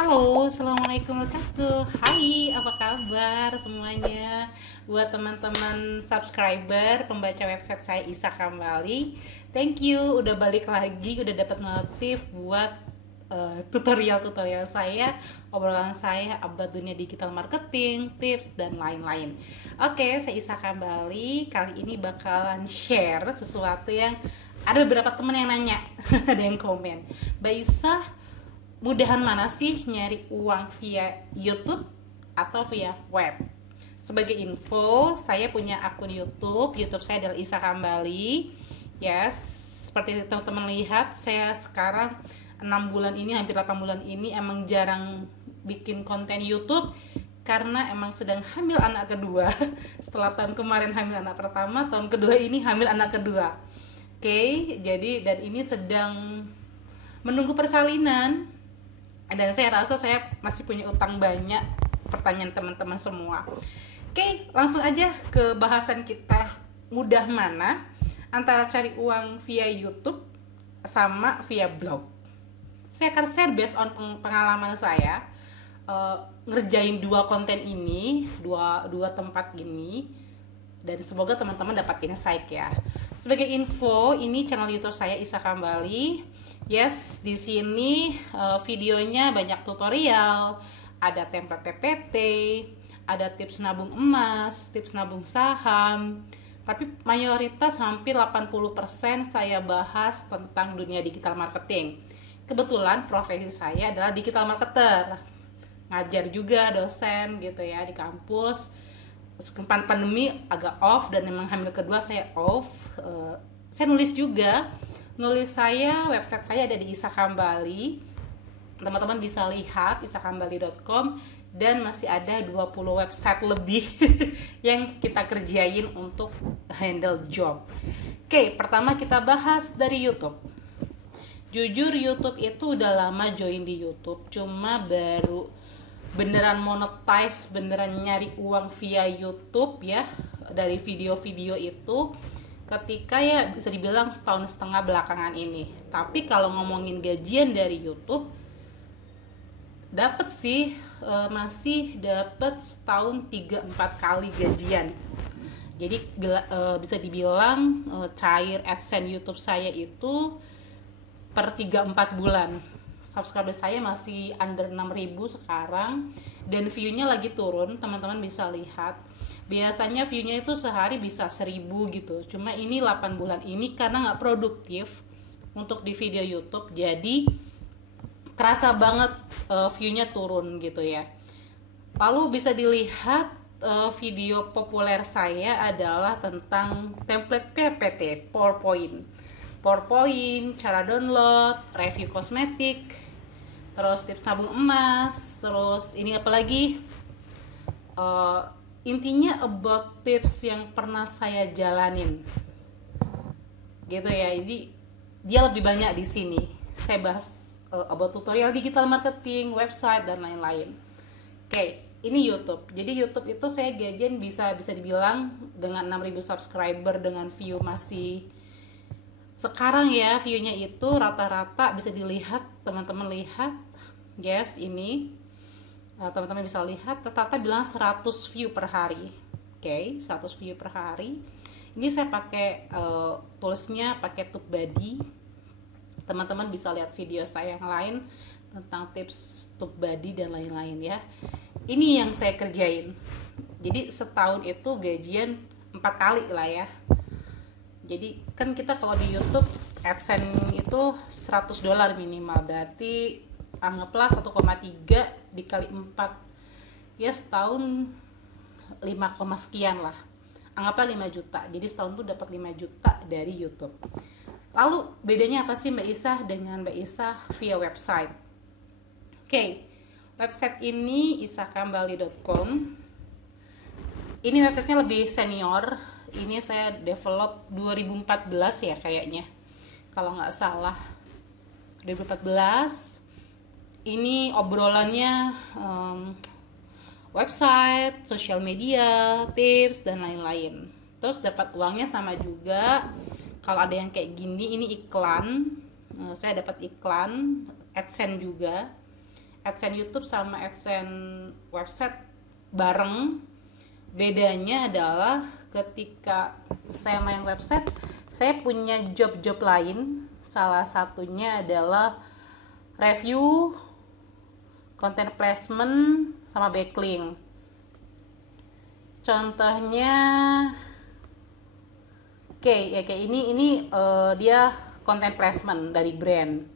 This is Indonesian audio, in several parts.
Halo, assalamualaikum warahmatullahi wabarakatuh. Hai, apa kabar semuanya? Buat teman-teman subscriber, pembaca website saya Isa Kambali, thank you udah balik lagi, udah dapat notif buat tutorial-tutorial saya, obrolan saya about dunia digital marketing, tips dan lain-lain. Oke, saya Isa Kambali. Kali ini bakalan share sesuatu yang ada beberapa teman yang nanya, ada yang komen. Mbak Isa, mudahan mana sih nyari uang via YouTube atau via web? Sebagai info, saya punya akun YouTube. YouTube saya adalah Isa Kambali. Yes, seperti teman-teman lihat, saya sekarang 6 bulan ini, hampir 8 bulan ini emang jarang bikin konten YouTube karena emang sedang hamil anak kedua. Setelah tahun kemarin hamil anak pertama, tahun kedua ini hamil anak kedua. Oke, jadi dan ini sedang menunggu persalinan. Dan saya rasa saya masih punya utang banyak, pertanyaan teman-teman semua. Oke, langsung aja ke bahasan kita. Mudah mana antara cari uang via YouTube sama via blog? Saya akan share based on pengalaman saya ngerjain dua konten ini, dua tempat gini, dan semoga teman-teman dapat insight ya. Sebagai info, ini channel YouTube saya Isa Kambali. Yes, di sini videonya banyak tutorial, ada template PPT, ada tips nabung emas, tips nabung saham. Tapi mayoritas hampir 80% saya bahas tentang dunia digital marketing. Kebetulan profesi saya adalah digital marketer. Ngajar juga, dosen gitu ya di kampus. Pandemi agak off dan memang hamil kedua saya off. Saya nulis juga. Nulis saya, website saya ada di Isa Kambali. Teman-teman bisa lihat isakambali.com dan masih ada 20 website lebih yang kita kerjain untuk handle job. Oke, pertama kita bahas dari YouTube. Jujur YouTube itu udah lama join di YouTube, cuma baru beneran monetize, beneran nyari uang via YouTube ya dari video-video itu ketika ya bisa dibilang setahun setengah belakangan ini. Tapi kalau ngomongin gajian dari YouTube, dapat sih masih dapat setahun 3-4 kali gajian. Jadi bisa dibilang cair AdSense YouTube saya itu per 3-4 bulan. Subscriber saya masih under 6.000 sekarang dan view-nya lagi turun, teman-teman bisa lihat. Biasanya view-nya itu sehari bisa 1.000 gitu. Cuma ini 8 bulan ini karena nggak produktif untuk di video YouTube, jadi kerasa banget view-nya turun gitu ya. Lalu bisa dilihat video populer saya adalah tentang template PPT, PowerPoint, cara download, review kosmetik, terus tips tabung emas, terus ini apa lagi? Intinya about tips yang pernah saya jalanin, gitu ya. Jadi dia lebih banyak di sini. Saya bahas about tutorial digital marketing, website dan lain-lain. Oke, ini YouTube. Jadi YouTube itu saya gajian bisa dibilang dengan 6.000 subscriber dengan view masih sekarang ya, view-nya itu rata-rata bisa dilihat, teman-teman lihat. Yes, ini teman-teman bisa lihat rata-rata bilang 100 view per hari. Oke, 100 view per hari. Ini saya pakai toolsnya pakai TubeBuddy. Teman-teman bisa lihat video saya yang lain tentang tips TubeBuddy dan lain-lain ya. Ini yang saya kerjain. Jadi setahun itu gajian 4 kali lah ya. Jadi kan kita kalau di YouTube AdSense itu $100 minimal, berarti anggaplah 1,3 dikali 4 ya setahun 5, sekian lah, anggaplah 5 juta. Jadi setahun tuh dapat 5 juta dari YouTube. Lalu bedanya apa sih Mbak Isa dengan Mbak Isa via website? Oke, website ini isakambali.com. Ini websitenya lebih senior. Ini saya develop 2014 ya kayaknya, kalau nggak salah 2014. Ini obrolannya website, sosial media, tips dan lain-lain. Terus dapat uangnya sama juga. Kalau ada yang kayak gini, ini iklan. Saya dapat iklan AdSense juga. AdSense YouTube sama AdSense website bareng. Bedanya adalah ketika saya main website, saya punya job-job lain. Salah satunya adalah review, content placement, sama backlink. Contohnya kayak ini dia content placement dari brand.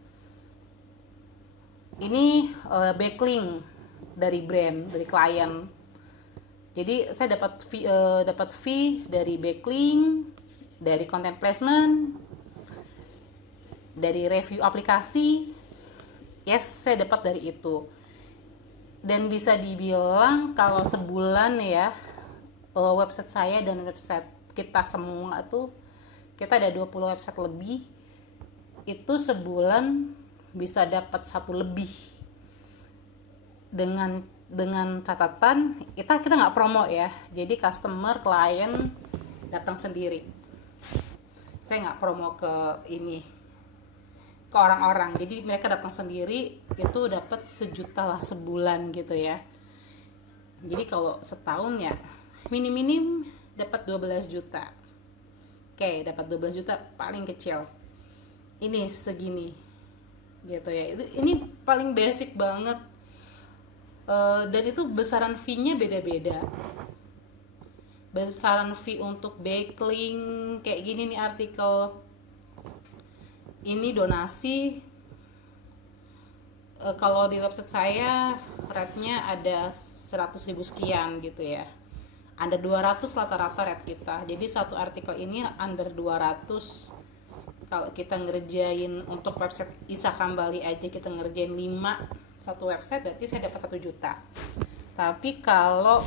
Ini backlink dari brand, dari klien. Jadi saya dapat fee dari backlink, dari content placement, dari review aplikasi. Yes, saya dapat dari itu. Dan bisa dibilang kalau sebulan ya, website saya dan website kita semua tuh, kita ada 20 website lebih, itu sebulan bisa dapat 1 lebih. Dengan catatan kita nggak promo ya, jadi customer klien datang sendiri, saya nggak promo ke orang-orang, jadi mereka datang sendiri, itu dapat 1 juta lah sebulan gitu ya. Jadi kalau setahun ya minim dapat 12 juta. Oke, dapat 12 juta paling kecil ini segini gitu ya. Ini paling basic banget. Dan itu besaran fee-nya beda-beda. Besaran fee untuk backlink kayak gini nih, artikel ini donasi. Kalau di website saya rate-nya ada 100.000 sekian gitu ya, under 200 rata-rata rate kita. Jadi satu artikel ini under 200. Kalau kita ngerjain untuk website Isa Kambali aja, kita ngerjain 5 satu website, berarti saya dapat 1 juta. Tapi kalau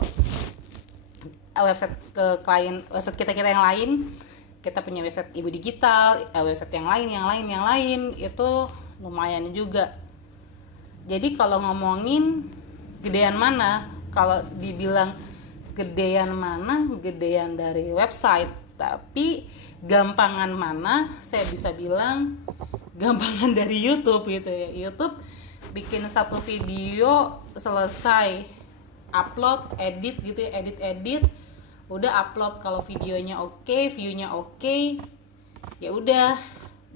website ke klien, website kita yang lain, kita punya website Ibu Digital, website yang lain itu lumayan juga. Jadi kalau ngomongin gedean mana, kalau dibilang gedean mana, gedean dari website. Tapi gampangan mana, saya bisa bilang gampangan dari YouTube gitu ya. YouTube bikin satu video selesai, upload, edit gitu ya, edit udah upload. Kalau videonya oke, view-nya oke, ya udah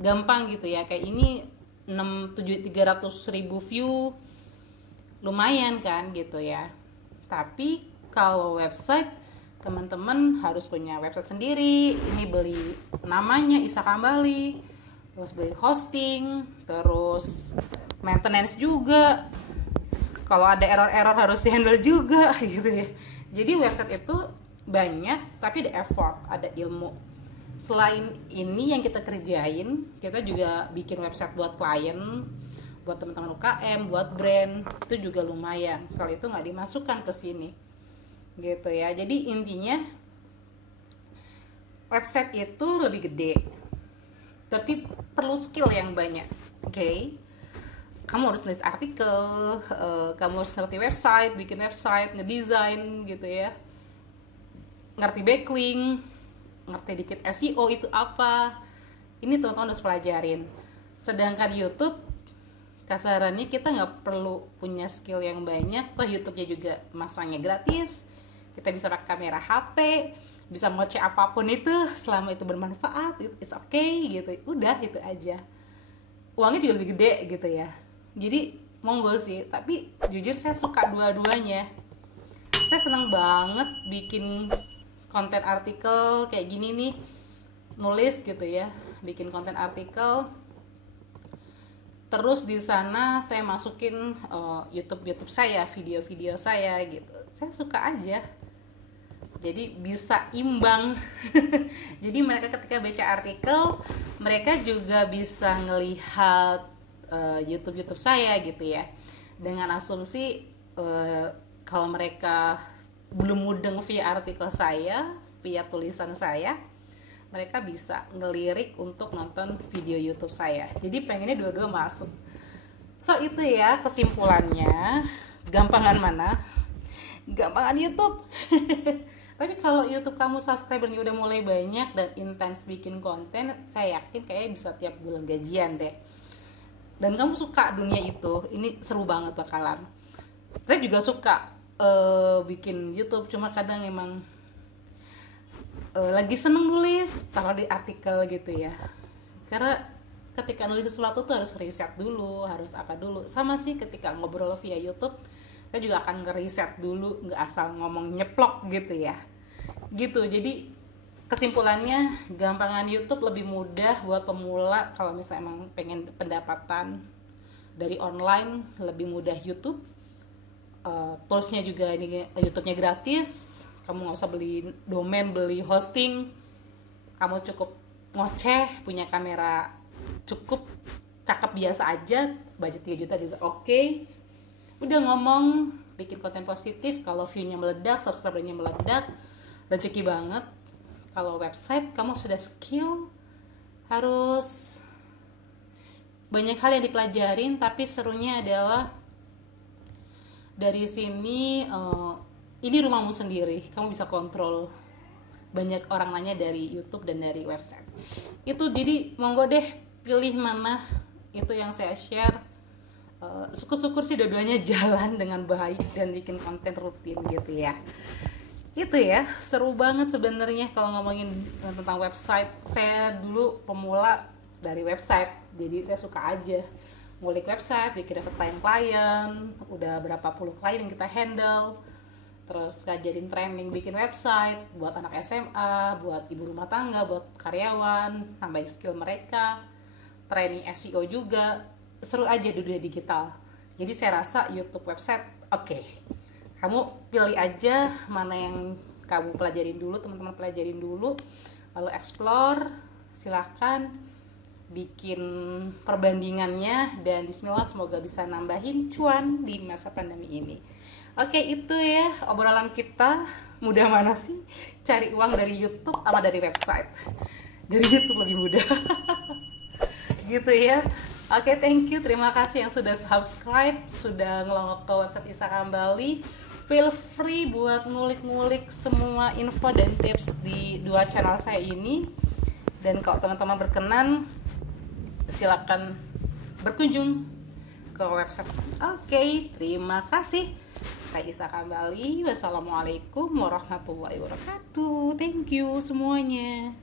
gampang gitu ya. Kayak ini 300.000 view, lumayan kan gitu ya. Tapi kalau website, teman-teman harus punya website sendiri. Ini beli namanya Isa Kambali, terus beli hosting, terus maintenance juga. Kalau ada error harus di-handle juga gitu ya. Jadi website itu banyak, tapi ada effort, ada ilmu. Selain ini yang kita kerjain, kita juga bikin website buat klien, buat teman-teman UKM, buat brand, itu juga lumayan. Kalau itu nggak dimasukkan ke sini gitu ya. Jadi intinya website itu lebih gede, tapi perlu skill yang banyak. Oke. Kamu harus nulis artikel, kamu harus ngerti website, bikin website, ngedesain gitu ya, ngerti backlink, ngerti dikit SEO itu apa. Ini teman-teman harus pelajarin. Sedangkan YouTube, kasarannya kita nggak perlu punya skill yang banyak. Toh YouTube-nya juga masangnya gratis, kita bisa pakai kamera HP, bisa ngoceh apapun itu, selama itu bermanfaat, it's okay gitu. Udah itu aja. Uangnya juga lebih gede gitu ya. Jadi monggo sih, tapi jujur saya suka dua-duanya. Saya senang banget bikin konten artikel kayak gini nih, nulis gitu ya, bikin konten artikel. Terus di sana saya masukin YouTube saya, video-video saya gitu. Saya suka aja. Jadi bisa imbang. Jadi mereka ketika baca artikel, mereka juga bisa ngelihat YouTube saya gitu ya. Dengan asumsi kalau mereka belum mudeng via artikel saya, via tulisan saya, mereka bisa ngelirik untuk nonton video YouTube saya. Jadi pengennya dua-dua masuk. So itu ya kesimpulannya. Gampangan mana? Gampangan YouTube. Tapi kalau YouTube kamu subscribernya udah mulai banyak dan intens bikin konten, saya yakin kayaknya bisa tiap bulan gajian deh. dan kamu suka dunia itu, ini seru banget bakalan. Saya juga suka bikin YouTube, cuma kadang emang lagi seneng nulis taruh di artikel gitu ya, karena ketika nulis sesuatu tuh harus riset dulu, harus apa dulu. Sama sih ketika ngobrol via YouTube, saya juga akan ngeriset dulu, nggak asal ngomong nyeplok gitu ya. Gitu, jadi kesimpulannya gampangan YouTube lebih mudah buat pemula. Kalau misalnya emang pengen pendapatan dari online, lebih mudah YouTube. Toolsnya juga ini, YouTube-nya gratis, kamu nggak usah beli domain, beli hosting, kamu cukup ngoceh, punya kamera cukup cakep biasa aja, budget 3 juta juga oke. Udah ngomong, bikin konten positif, kalau view-nya meledak, subscriber-nya meledak, rezeki banget. Kalau website, kamu sudah skill, harus banyak hal yang dipelajarin, tapi serunya adalah dari sini, ini rumahmu sendiri, kamu bisa kontrol. Banyak orang nanya dari YouTube dan dari website. Itu jadi monggo deh pilih mana itu yang saya share. Syukur-syukur sih dua-duanya jalan dengan baik dan bikin konten rutin gitu ya. Itu ya, seru banget sebenarnya kalau ngomongin tentang website. Saya dulu pemula dari website, jadi saya suka aja ngulik website, bikin klien, udah berapa puluh klien yang kita handle, terus ngajarin training bikin website buat anak SMA, buat ibu rumah tangga, buat karyawan, nambahin skill mereka, training SEO juga. Seru aja di dunia digital. Jadi saya rasa YouTube, website oke. Kamu pilih aja mana yang kamu pelajarin dulu, teman-teman pelajarin dulu, lalu explore, silahkan bikin perbandingannya, dan bismillah semoga bisa nambahin cuan di masa pandemi ini. Oke, itu ya obrolan kita. Mudah mana sih cari uang dari YouTube sama dari website? Dari YouTube lebih mudah. Gitu ya. Oke, thank you, terima kasih yang sudah subscribe, sudah ngelongok ke website Isa Kambali. Feel free buat ngulik-ngulik semua info dan tips di dua channel saya ini. Dan kalau teman-teman berkenan, silakan berkunjung ke website. Oke, terima kasih. Saya Isa Kambali. Wassalamualaikum warahmatullahi wabarakatuh. Thank you semuanya.